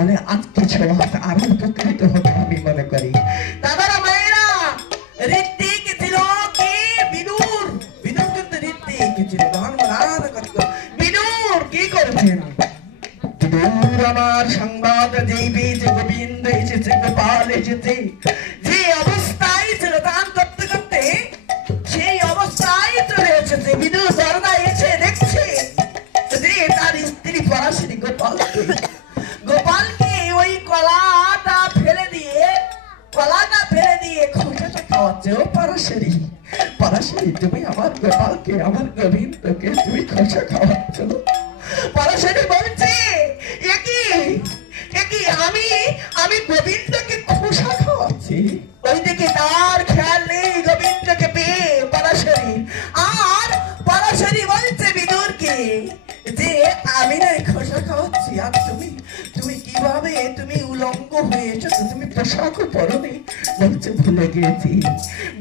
তাহলে আজকে সভাতে আরও উপকৃত হবে আমি মনে করি। দাদারা, মায়েরা, ঋত্বিক ছিল কি? বিদুর। বিদুর কিন্তু ঋত্বিক ছিল বিদুর কি করেছেন? আমার সংবাদ দেবী যে গোবিন্দ এসেছে, গোপাল এসেছে। যে অবস্থায় তুমি আমার গোপালকে আমার গোবিন্দকে তুমি খোসা খাওয়াচ্ছ বলছে একই একই আমি আমি গোবিন্দকে খোসা খাওয়াচ্ছি? ওইদিকে তার খেয়াল নেই গোবিন্দকে পেয়ে আর পরাশরী বলছে বিদুরকে যে, আমি না খোসা খাওয়াচ্ছি। আর তুমি তুমি কীভাবে, তুমি উলঙ্গ হয়ে এসেছ? তুমি পোশাকও বলছে ভুলে গিয়েছি।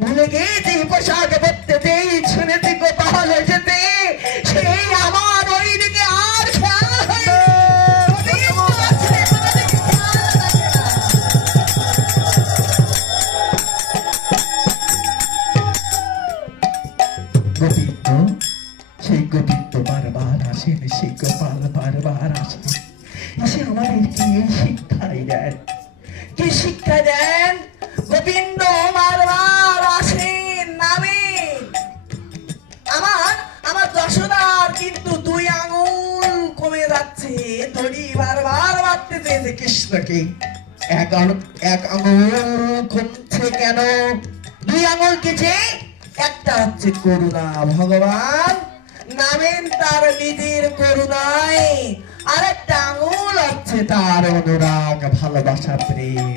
ভুলে গিয়েছি, পোশাক পরতে দেই শুনেছি গোপাল এসেছে। সেই আমার ওই দিকে আর সেই গোবিন্দ বারবার আসেন, সেই গোপাল বারবার আসেন। এসে আমাদের কি শিক্ষাই দেন কি শিক্ষা দেন কৃষ্ণকে এক এক আঙুল কমছে কেন? দুই আঙুল কেছে একটা হচ্ছে করুণা। ভগবান নামেন তার নিজের করুণায়। আর একটা আঙুল হচ্ছে তার অনুরাগ ভালোবাসা প্রেম।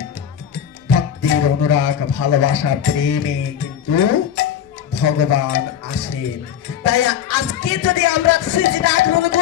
ভক্তির অনুরাগ ভালোবাসা প্রেমে কিন্তু ভগবান আসেন। তাই আজকে যদি আমরা শ্রী গুরুচন্দ্রের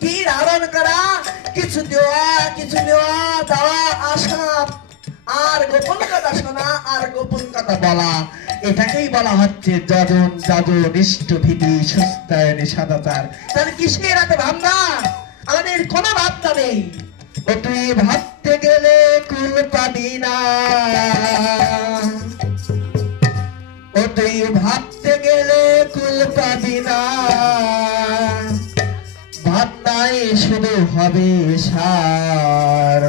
কি ধারণ করা? কিছু দেওয়া, কিছু নেওয়া, দেওয়া আশা আর গোপন কথা শোনা, আর গোপন কথা বলা। এটাকেই বলা হচ্ছে যজন যাজন ইষ্ট ভীতি, সুস্থায়ন সদাচার। তাহলে কিসের হাতে ভাবনা? আমাদের কোনো ভাবনা নেই। ও তুই ভাবতে গেলে কুল পাবি না। ও তুই ভাবতে গেলে কুল পাবি না। ভাবনাই শুধু হবে সার।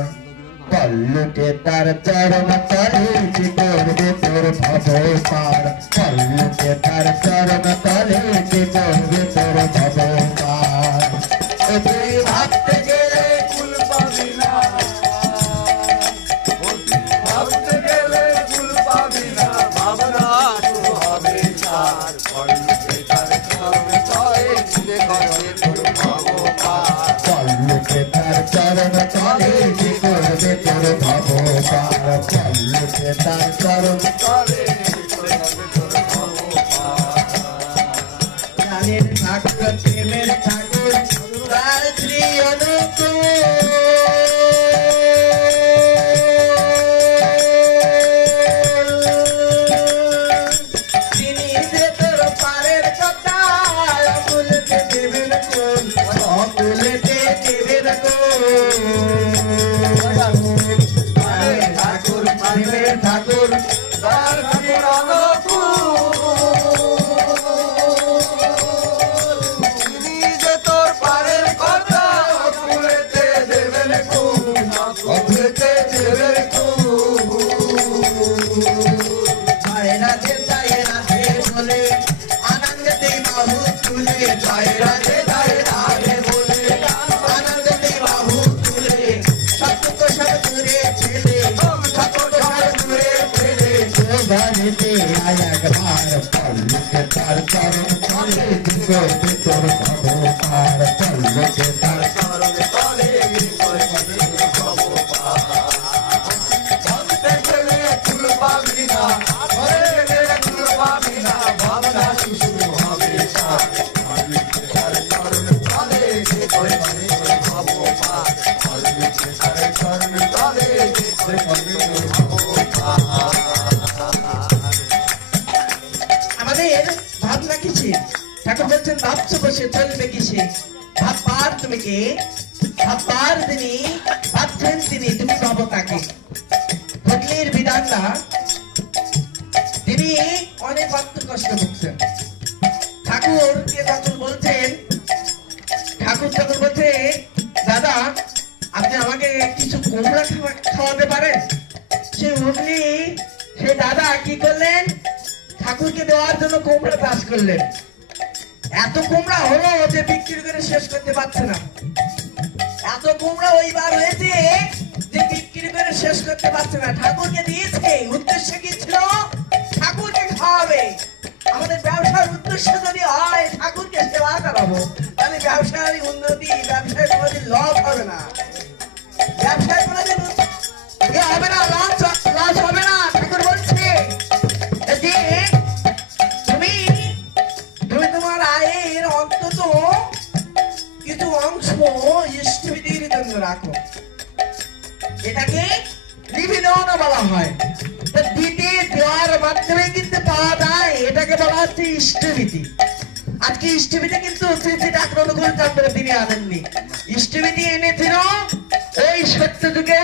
পল্লুকে তার চরম তলে যে করবে তোর ভব পার। পল্লুকে তার চরম তলে যে করবে তোর ভব প্রেমের দিগতে তোর বসে চলবে কিসে? ভাববার তুমি কে ভাববার তিনি ভাবছেন তিনি, তুমি ভাবো তাকে। ফটলির বিধানটা, তিনি অনেক অর্থ কষ্ট করছেন। ঠাকুরকে যখন বলছেন, ঠাকুর যখন বলছে, দাদা, আপনি আমাকে কিছু কুমড়া খাওয়া- খাওয়াতে পারেন? সে হুগলি সে দাদা কি করলেন? ঠাকুরকে দেওয়ার জন্য কুমড়া চাষ করলেন। এত কুমড়া হলো যে বিক্রি করে শেষ করতে পারছে না। এত কুমড়া ওইবার হয়েছে যে বিক্রি করে শেষ করতে পারছে না। ঠাকুরকে দিয়েছে, উদ্দেশ্য কি ছিল? ঠাকুরকে খাওয়াবে। আমাদের ব্যবসার উদ্দেশ্য যদি হয়, ঠাকুরকে সেবা করাবো। তাহলে ব্যবসার উন্নতি, ব্যবসায় কোনোদিন লস হবে না। ব্যবসায় কোনোদিন তা কিন্তু পাওয়া যায়, এটাকে বলা হচ্ছে ইষ্টবিধি আজকে কিন্তু তিনি এনেছিল এই সত্য যুগে